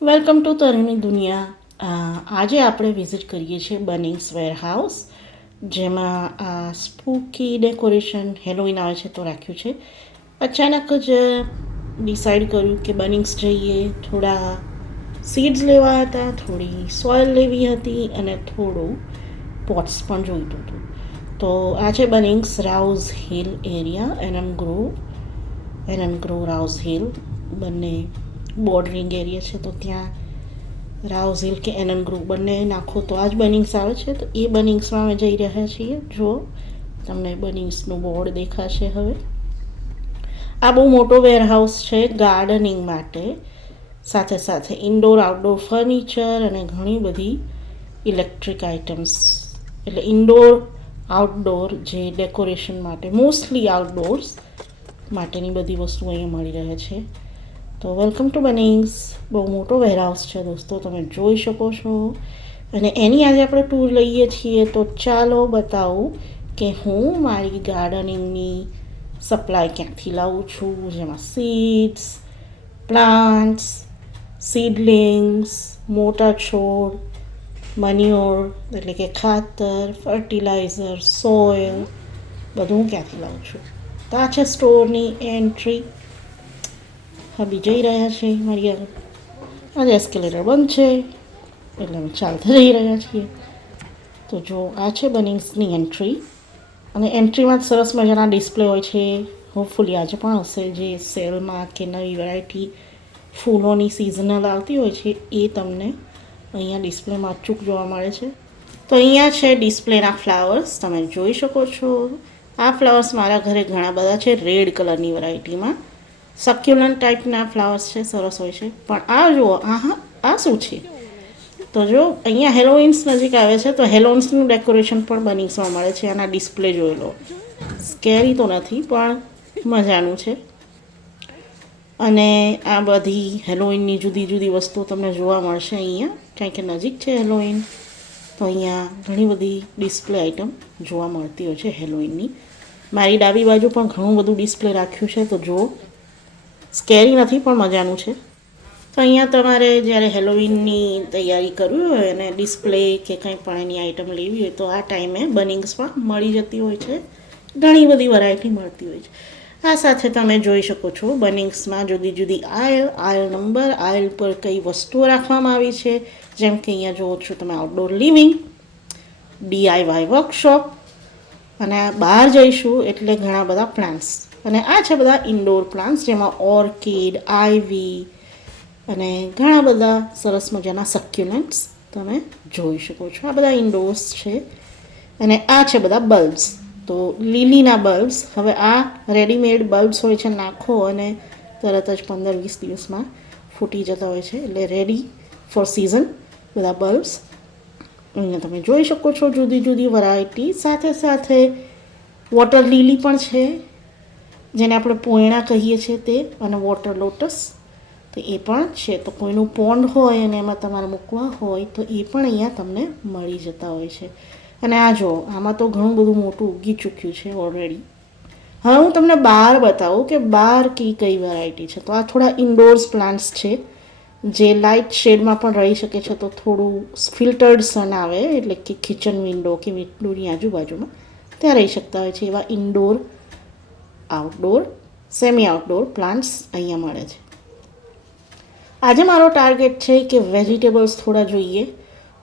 Welcome to તરુની દુનિયા. આજે આપણે વિઝિટ કરીએ છીએ બનિંગ્સ વેરહાઉસ, જેમાં સ્પૂકી ડેકોરેશન હેલોવીન આવે છે તો રાખ્યું છે. અચાનક જ ડિસાઈડ કર્યું કે બનિંગ્સ જઈએ. થોડા સીડ્સ લેવા હતા, થોડી સોઇલ લેવી હતી અને થોડું પોટ્સ પણ જોઈતું હતું. તો આ છે Bunnings Rouse Hill area, Annangrove Rouse Hill બંને બોર્ડરિંગ એરિયા છે. તો ત્યાં રાઉઝ હિલ કે એનન ગ્રુપ બંને નાખો તો આ જ બનિંગ્સ આવે છે. તો એ બનિંગ્સમાં અમે જઈ રહ્યા છીએ. જો તમને બનિંગ્સનું બોર્ડ દેખાશે હવે. આ બહુ મોટો વેરહાઉસ છે ગાર્ડનિંગ માટે, સાથે સાથે ઇન્ડોર આઉટડોર ફર્નિચર અને ઘણી બધી ઇલેક્ટ્રિક આઇટમ્સ, એટલે ઇન્ડોર આઉટડોર જે ડેકોરેશન માટે, મોસ્ટલી આઉટડોર્સ માટેની બધી વસ્તુઓ અહીંયા મળી રહે છે. તો વેલકમ ટુ બનિંગ્સ. બહુ મોટો વેરહાઉસ છે દોસ્તો, તમે જોઈ શકો છો. અને એની આજે આપણે ટૂર લઈએ છીએ. તો ચાલો બતાવું કે હું મારી ગાર્ડનિંગની સપ્લાય ક્યાંથી લાવું છું, જેમાં સીડ્સ, પ્લાન્ટ્સ, સીડલિંગ્સ, મોટા છોડ, મન્યોર એટલે કે ખાતર, ફર્ટિલાઇઝર, સોઇલ, બધું હું ક્યાંથી લાવું છું. તો આ છે સ્ટોરની એન્ટ્રી. હબી જઈ રહ્યા છે મારી આગળ. આજે એસ્કેલેટર બંધ છે એટલે અમે ચાલતા જઈ રહ્યા છીએ. તો જો આ છે બનિંગ્સની એન્ટ્રી, અને એન્ટ્રીમાં જ સરસ મજાના ડિસ્પ્લે હોય છે. હોપફુલી આજે પણ હશે, જે સેલમાં કે નવી વેરાયટી ફૂલોની સિઝનલ આવતી હોય છે એ તમને અહીંયા ડિસ્પ્લેમાં અચૂક જોવા મળે છે. તો અહીંયા છે ડિસ્પ્લેના ફ્લાવર્સ, તમે જોઈ શકો છો. આ ફ્લાવર્સ મારા ઘરે ઘણા બધા છે, રેડ કલરની વેરાયટીમાં. સક્યુલન્ટ ટાઈપના ફ્લાવર્સ છે, સરસ હોય છે. પણ આ જુઓ, આ શું છે? તો જો અહીંયા હેલોવીન્સ નજીક આવે છે, તો હેલોવીન્સનું ડેકોરેશન પણ બનિંગ્સમાં મળે છે. આના ડિસ્પ્લે જોઈ લો. સ્કેરી તો નથી પણ મજાનું છે. અને આ બધી હેલોવીનની જુદી જુદી વસ્તુઓ તમને જોવા મળશે અહીંયા, કારણ કે નજીક છે હેલોવીન. તો અહીંયા ઘણી બધી ડિસ્પ્લે આઇટમ જોવા મળતી હોય છે હેલોવીનની. મારી ડાબી બાજુ પણ ઘણું બધું ડિસ્પ્લે રાખ્યું છે. તો જુઓ, સ્કેરી નથી પણ મજાનું છે. તો અહીંયા તમારે જ્યારે હેલોવીનની તૈયારી કરવી હોય અને ડિસ્પ્લે કે કંઈ પણ એની આઇટમ લેવી હોય તો આ ટાઈમે બનિંગ્સમાં મળી જતી હોય છે. ઘણી બધી વેરાયટી મળતી હોય છે. આ સાથે તમે જોઈ શકો છો બનિંગ્સમાં જુદી જુદી આયલ નંબર, આયલ પર કઈ વસ્તુઓ રાખવામાં આવી છે. જેમ કે અહીંયા જુઓ છો તમે આઉટડોર લિવિંગ, DIY વર્કશોપ, અને બહાર જઈશું એટલે ઘણા બધા પ્લાન્ટ્સ. અને આ છે બધા ઇન્ડોર પ્લાન્ટ્સ, જેમાં ઓર્કિડ, આઈવી અને ઘણા બધા સરસ મજાના સક્યુલન્ટ્સ તમે જોઈ શકો છો. આ બધા ઇન્ડોર્સ છે. અને આ છે બધા બલ્બ્સ. તો લીલીના બલ્બ્સ, હવે આ રેડીમેડ બલ્બ્સ હોય છે, નાખો અને તરત જ 15-20 દિવસમાં ફૂટી જતા હોય છે, એટલે રેડી ફોર સિઝન બધા બલ્બ્સ અહીંયા તમે જોઈ શકો છો. જુદી જુદી વેરાયટી, સાથે સાથે વોટર લીલી પણ છે, જેને આપણે પોયણા કહીએ છીએ તે, અને વોટર લોટસ તો એ પણ છે. તો કોઈનું પોન્ડ હોય અને એમાં તમારે મૂકવા હોય તો એ પણ અહીંયા તમને મળી જતા હોય છે. અને આ જો, આમાં તો ઘણું બધું મોટું ઉગી ચૂક્યું છે ઓલરેડી. હવે હું તમને બહાર બતાવું કે બહાર કઈ વેરાયટી છે. તો આ થોડા ઇન્ડોર્સ પ્લાન્ટ્સ છે, જે લાઇટ શેડમાં પણ રહી શકે છે. તો થોડું ફિલ્ટર્ડ સન આવે, એટલે કે કિચન વિન્ડો કે વિન્ડોની આજુબાજુમાં ત્યાં રહી શકતા હોય છે. એવા indoor, outdoor, semi outdoor plants અહીંયા મળે છે. આજે મારો ટાર્ગેટ છે કે વેજીટેબલ્સ થોડા જોઈએ.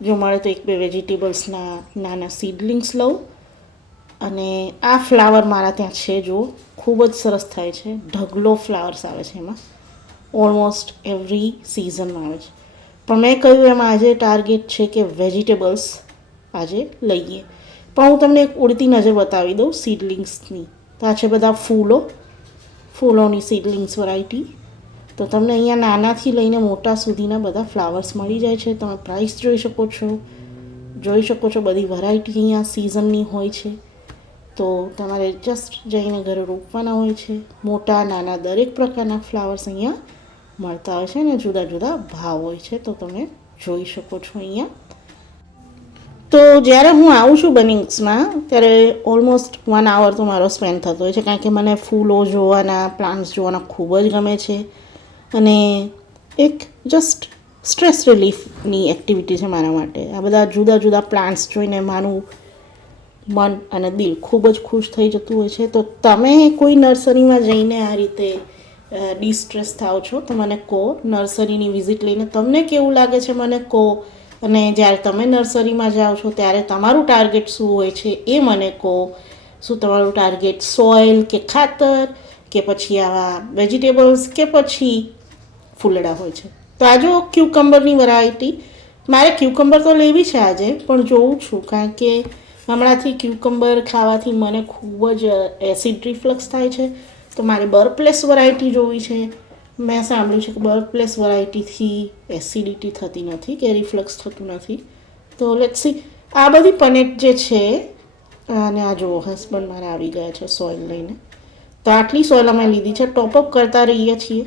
જો મળે તો 1-2 વેજીટેબલ્સના નાના સીડલિંગ્સ લઉં. અને આ ફ્લાવર મારા ત્યાં છે, જો ખૂબ જ સરસ થાય છે. ઢગલો ફ્લાવર્સ આવે છે એમાં, ઓલમોસ્ટ એવરી સિઝનમાં આવે છે. પણ મેં કહ્યું એમાં આજે ટાર્ગેટ છે કે વેજીટેબલ્સ આજે લઈએ. પણ હું તમને એક ઉડતી નજર બતાવી દઉં સીડલિંગ્સની. તો આ છે બધા ફૂલોની સીડલિંગ્સ વેરાયટી. તો તમને અહીંયા નાનાથી લઈને મોટા સુધીના બધા ફ્લાવર્સ મળી જાય છે. તમે પ્રાઇસ જોઈ શકો છો. બધી વેરાયટી અહીંયા સિઝનની હોય છે. તો તમારે જસ્ટ જઈને ઘરે રોપવાના હોય છે. મોટા નાના દરેક પ્રકારના ફ્લાવર્સ અહીંયા મળતા હોય છે, અને જુદા જુદા ભાવ હોય છે. તો તમે જોઈ શકો છો અહીંયા. તો જ્યારે હું આવું છું બનિંગ્સમાં, ત્યારે ઓલમોસ્ટ 1 hour તો મારો સ્પેન્ડ થતો હોય છે, કારણ કે મને ફૂલો જોવાના, પ્લાન્ટ્સ જોવાના ખૂબ જ ગમે છે. અને એક જસ્ટ સ્ટ્રેસ રિલીફની એક્ટિવિટી છે મારા માટે. આ બધા જુદા જુદા પ્લાન્ટ્સ જોઈને મારું મન અને દિલ ખૂબ જ ખુશ થઈ જતું હોય છે. તો તમે કોઈ નર્સરીમાં જઈને આ રીતે ડિસ્ટ્રેસ થાઓ છો તો મને કહો. નર્સરીની વિઝિટ લઈને તમને કેવું લાગે છે મને કહો. અને જ્યારે તમે નર્સરીમાં જાઓ છો ત્યારે તમારું ટાર્ગેટ શું હોય છે એ મને કહો. શું તમારું ટાર્ગેટ સોઇલ કે ખાતર કે પછી આવા વેજીટેબલ્સ કે પછી ફૂલડા હોય છે. તો આ જો ક્યુકમ્બરની વેરાયટી, મારે ક્યુકમ્બર તો લેવી છે આજે, પણ જોઉં છું કારણ કે હમણાંથી ક્યુકમ્બર ખાવાથી મને ખૂબ જ એસિડ રિફ્લક્સ થાય છે. તો મારે બર્પલેસ વેરાયટી જોવી છે. મેં સાંભળ્યું છે કે બર્પલેસ વેરાયટીથી એસિડિટી થતી નથી કે રિફ્લક્સ થતું નથી. તો લેટ્સ સી. આ બધી પનેટ જે છે, અને આ જુઓ હસબન્ડ મારા આવી ગયા છે સોઇલ લઈને. તો આટલી સોઇલ અમે લીધી છે. ટોપઅપ કરતા રહીએ છીએ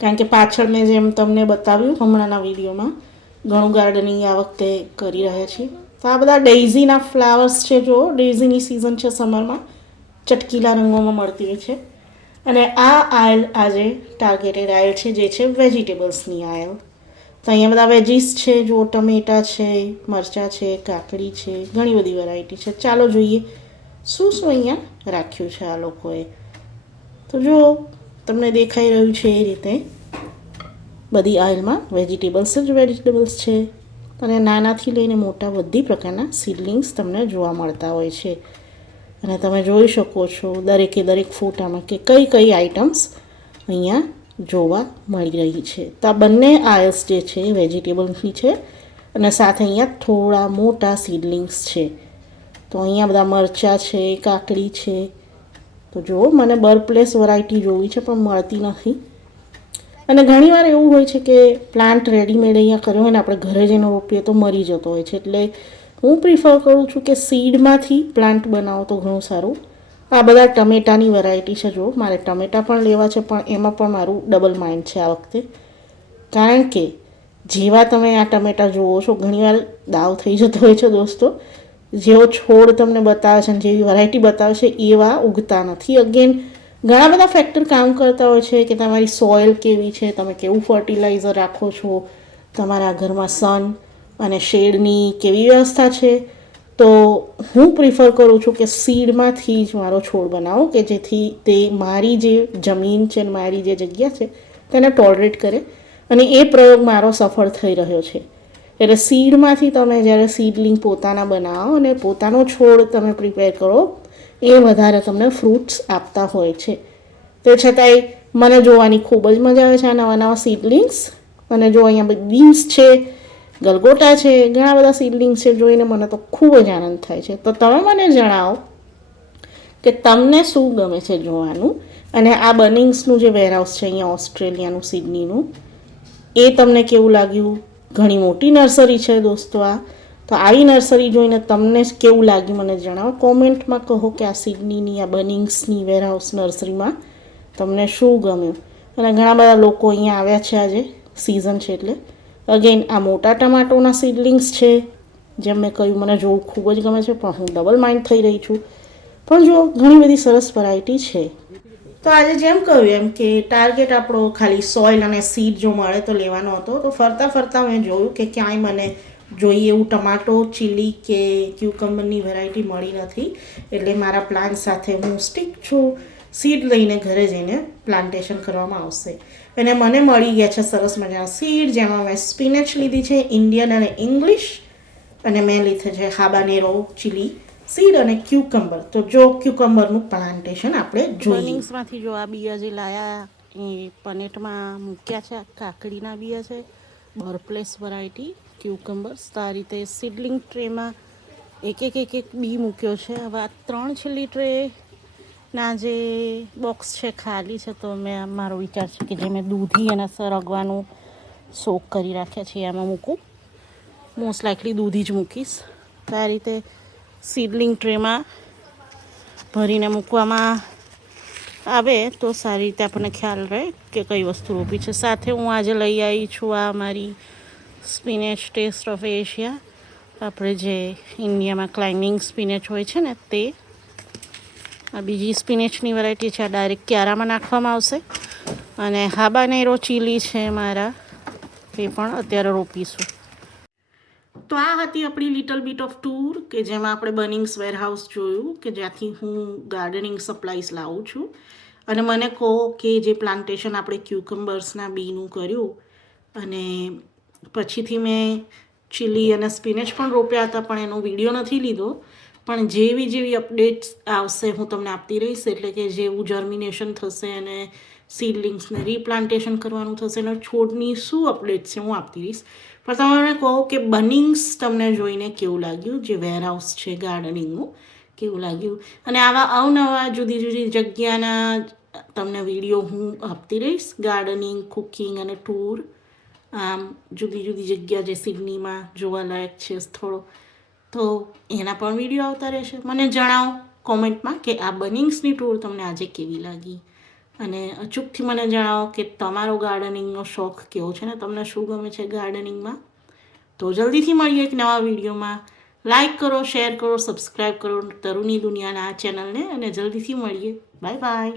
કારણ કે પાછળ મેં જેમ તમને બતાવ્યું હમણાંના વિડીયોમાં ઘણું ગાર્ડનિંગ આ વખતે કરી રહ્યા છીએ. તો આ બધા ડેઇઝીના ફ્લાવર્સ છે. જો ડેઇઝીની સિઝન છે સમરમાં, ચટકીલા રંગોમાં મળતી હોય છે. અને આ આયલ આજે ટાર્ગેટેડ આયલ છે જે છે વેજીટેબલ્સની આયલ. તો અહીંયા બધા વેજીસ છે. જો ટમેટા છે, મરચાં છે, કાકડી છે, ઘણી બધી વેરાયટી છે. ચાલો જોઈએ શું શું અહીંયા રાખ્યું છે આ લોકોએ. તો જો તમને દેખાઈ રહ્યું છે એ રીતે બધી આયલમાં વેજીટેબલ્સ જ વેજીટેબલ્સ છે. અને નાનાથી લઈને મોટા બધી પ્રકારના સીડલિંગ્સ તમને જોવા મળતા હોય છે. અને તમે જોઈ શકો છો દરેકે દરેક ફોટામાં કે કઈ કઈ આઇટમ્સ અહીંયા જોવા મળી રહી છે. તો આ બંને આયલ્સ જે છે વેજીટેબલ્સની છે અને સાથે અહીંયા થોડા મોટા સીડલિંગ્સ છે. તો અહીંયા બધા મરચાં છે, કાકડી છે. તો જુઓ મને બર્પલેસ વેરાયટી જોવી છે પણ મળતી નથી. અને ઘણીવાર એવું હોય છે કે પ્લાન્ટ રેડીમેડ અહીંયા કર્યો હોય ને આપણે ઘરે જઈને રોપીએ તો મરી જતો હોય છે. એટલે હું પ્રિફર કરું છું કે સીડમાંથી પ્લાન્ટ બનાવો તો ઘણું સારું. આ બધા ટમેટાની વેરાયટી છે. જો મારે ટમેટા પણ લેવા છે પણ એમાં પણ મારું ડબલ માઇન્ડ છે આ વખતે. કારણ કે જેવા તમે આ ટમેટા જુઓ છો ઘણીવાર દાવ થઈ જતો હોય છે દોસ્તો. જેવો છોડ તમને બતાવે છે અને જેવી વેરાયટી બતાવે છે એવા ઉગતા નથી. અગેન ઘણા બધા ફેક્ટર કામ કરતા હોય છે કે તમારી સોઇલ કેવી છે, તમે કેવું ફર્ટિલાઇઝર રાખો છો, તમારા ઘરમાં સન અને શેડની કેવી વ્યવસ્થા છે. તો હું પ્રિફર કરું છું કે સીડમાંથી જ મારો છોડ બનાવો કે જેથી તે મારી જે જમીન છે, મારી જે જગ્યા છે તેને ટોલરેટ કરે. અને એ પ્રયોગ મારો સફળ થઈ રહ્યો છે. એટલે સીડમાંથી તમે જ્યારે સીડલિંગ પોતાના બનાવો અને પોતાનો છોડ તમે પ્રિપેર કરો એ વધારે તમને ફ્રૂટ્સ આપતા હોય છે. તે છતાંય મને જોવાની ખૂબ જ મજા આવે છે આ નવા નવા સીડલિંગ્સ. અને જો અહીંયા બીન્સ છે, ગલગોટા છે, ઘણા બધા સીડલિંગ્સ છે. જોઈને મને તો ખૂબ જ આનંદ થાય છે. તો તમે મને જણાવો કે તમને શું ગમે છે જોવાનું. અને આ બનિંગ્સનું જે વેરહાઉસ છે અહીંયા ઓસ્ટ્રેલિયાનું સિડનીનું, એ તમને કેવું લાગ્યું. ઘણી મોટી નર્સરી છે દોસ્તો આ. તો આવી નર્સરી જોઈને તમને કેવું લાગ્યું મને જણાવો. કોમેન્ટમાં કહો કે આ સિડનીની આ બનિંગ્સની વેરહાઉસ નર્સરીમાં તમને શું ગમ્યું. અને ઘણા બધા લોકો અહીંયા આવ્યા છે આજે સિઝન છે એટલે. અગેન આ મોટા ટમાટોના સીડલિંગ્સ છે. જેમ મેં કહ્યું મને જોવું ખૂબ જ ગમે છે પણ હું ડબલ માઇન્ડ થઈ રહી છું. પણ જો ઘણી બધી સરસ વેરાયટી છે. તો આજે જેમ કહ્યું એમ કે ટાર્ગેટ આપણો ખાલી સોઇલ અને સીડ જો મળે તો લેવાનો હતો. તો ફરતા ફરતા મેં જોયું કે ક્યાંય મને જોઈએ એવું ટમાટો, ચીલી કે ક્યુકમ્બરની વેરાયટી મળી નથી. એટલે મારા પ્લાન સાથે હું સ્ટીક છું. સીડ લઈને ઘરે જઈને પ્લાન્ટેશન કરવામાં આવશે. અને મને મળી ગયા છે સરસ મજાના સીડ, જેમાં મેં સ્પિનેચ લીધી છે ઇન્ડિયન અને ઇંગ્લિશ. અને મેં લીધે છે હાબાનેરો ચીલી સીડ અને ક્યુકમ્બર. તો જો ક્યુકમ્બરનું પ્લાન્ટેશન આપણે જોઈએ. બનિંગ્સમાંથી જો આ બિયા જે લાયા એ પનેટમાં મૂક્યા છે. કાકડીના બિયા છે, બર્પલેસ વેરાયટી ક્યુકમ્બર્સ. તો આ રીતે સીડલિંગ ટ્રેમાં એક બી મૂક્યો છે. હવે આ 3 છેલ્લી ટ્રેના જે બોક્સ છે ખાલી છે. તો મેં મારો વિચાર છે કે જે મેં દૂધી અને સરગવાનું સોક કરી રાખ્યા છે એમાં મૂકું. મોસ્ટ લાઇકલી દૂધી જ મૂકીશ. તો આ રીતે સીડલિંગ ટ્રેમાં ભરીને મૂકવામાં આવે તો સારી રીતે આપણને ખ્યાલ રહે કે કઈ વસ્તુ રોપી છે. સાથે હું આજે લઈ આવી છું આ મારી સ્પિનેચ ટેસ્ટ ઓફ એશિયા. આપણે જે ઇન્ડિયામાં ક્લાઇમ્બિંગ સ્પિનેચ હોય છે ને તે. આ બીજી સ્પિનેચની વેરાયટી છે. આ ડાયરેક્ટ ક્યારામાં નાખવામાં આવશે. અને હાબાનેરો ચીલી છે મારા એ પણ અત્યારે રોપીશું. તો આ હતી આપણી લિટલ બીટ ઓફ ટૂર કે જેમાં આપણે બનિંગ્સ વેરહાઉસ જોયું કે જ્યાંથી હું ગાર્ડનિંગ સપ્લાઈઝ લાવું છું. અને મને કહો કે જે પ્લાન્ટેશન આપણે ક્યુકમ્બર્સના બીનું કર્યું અને પછીથી મેં ચીલી અને સ્પિનેચ પણ રોપ્યા હતા, પણ એનો વિડીયો નથી લીધો. પણ જેવી અપડેટ્સ આવશે હું તમને આપતી રહીશ. એટલે કે જેવું જર્મિનેશન થશે અને સીડલિંગ્સને રીપ્લાન્ટેશન કરવાનું થશે અને છોડની શું અપડેટ્સ છે હું આપતી રહીશ. પણ તમે મને કહો કે બનિંગ્સ તમને જોઈને કેવું લાગ્યું, જે વેરહાઉસ છે ગાર્ડનિંગનું કેવું લાગ્યું. અને આવા અવનવા જુદી જગ્યાના તમને વિડીયો હું આપતી રહીશ. ગાર્ડનિંગ, કુકિંગ અને ટૂર, આમ જુદી જગ્યા જે સિડનીમાં જોવાલાયક છે સ્થળો, તો એના પણ વિડીયો આવતા રહેશે. મને જણાવો કોમેન્ટમાં કે આ બનિંગ્સની ટૂર તમને આજે કેવી લાગી. અને અચૂકથી મને જણાવો કે તમારો ગાર્ડનિંગનો શોખ કેવો છે ને તમને શું ગમે છે ગાર્ડનિંગમાં. તો જલ્દીથી મળીએ એક નવા વિડીયોમાં. લાઈક કરો, શેર કરો, સબસ્ક્રાઈબ કરો તરુની દુનિયાના આ ચેનલને, અને જલ્દીથી મળીએ. Bye bye.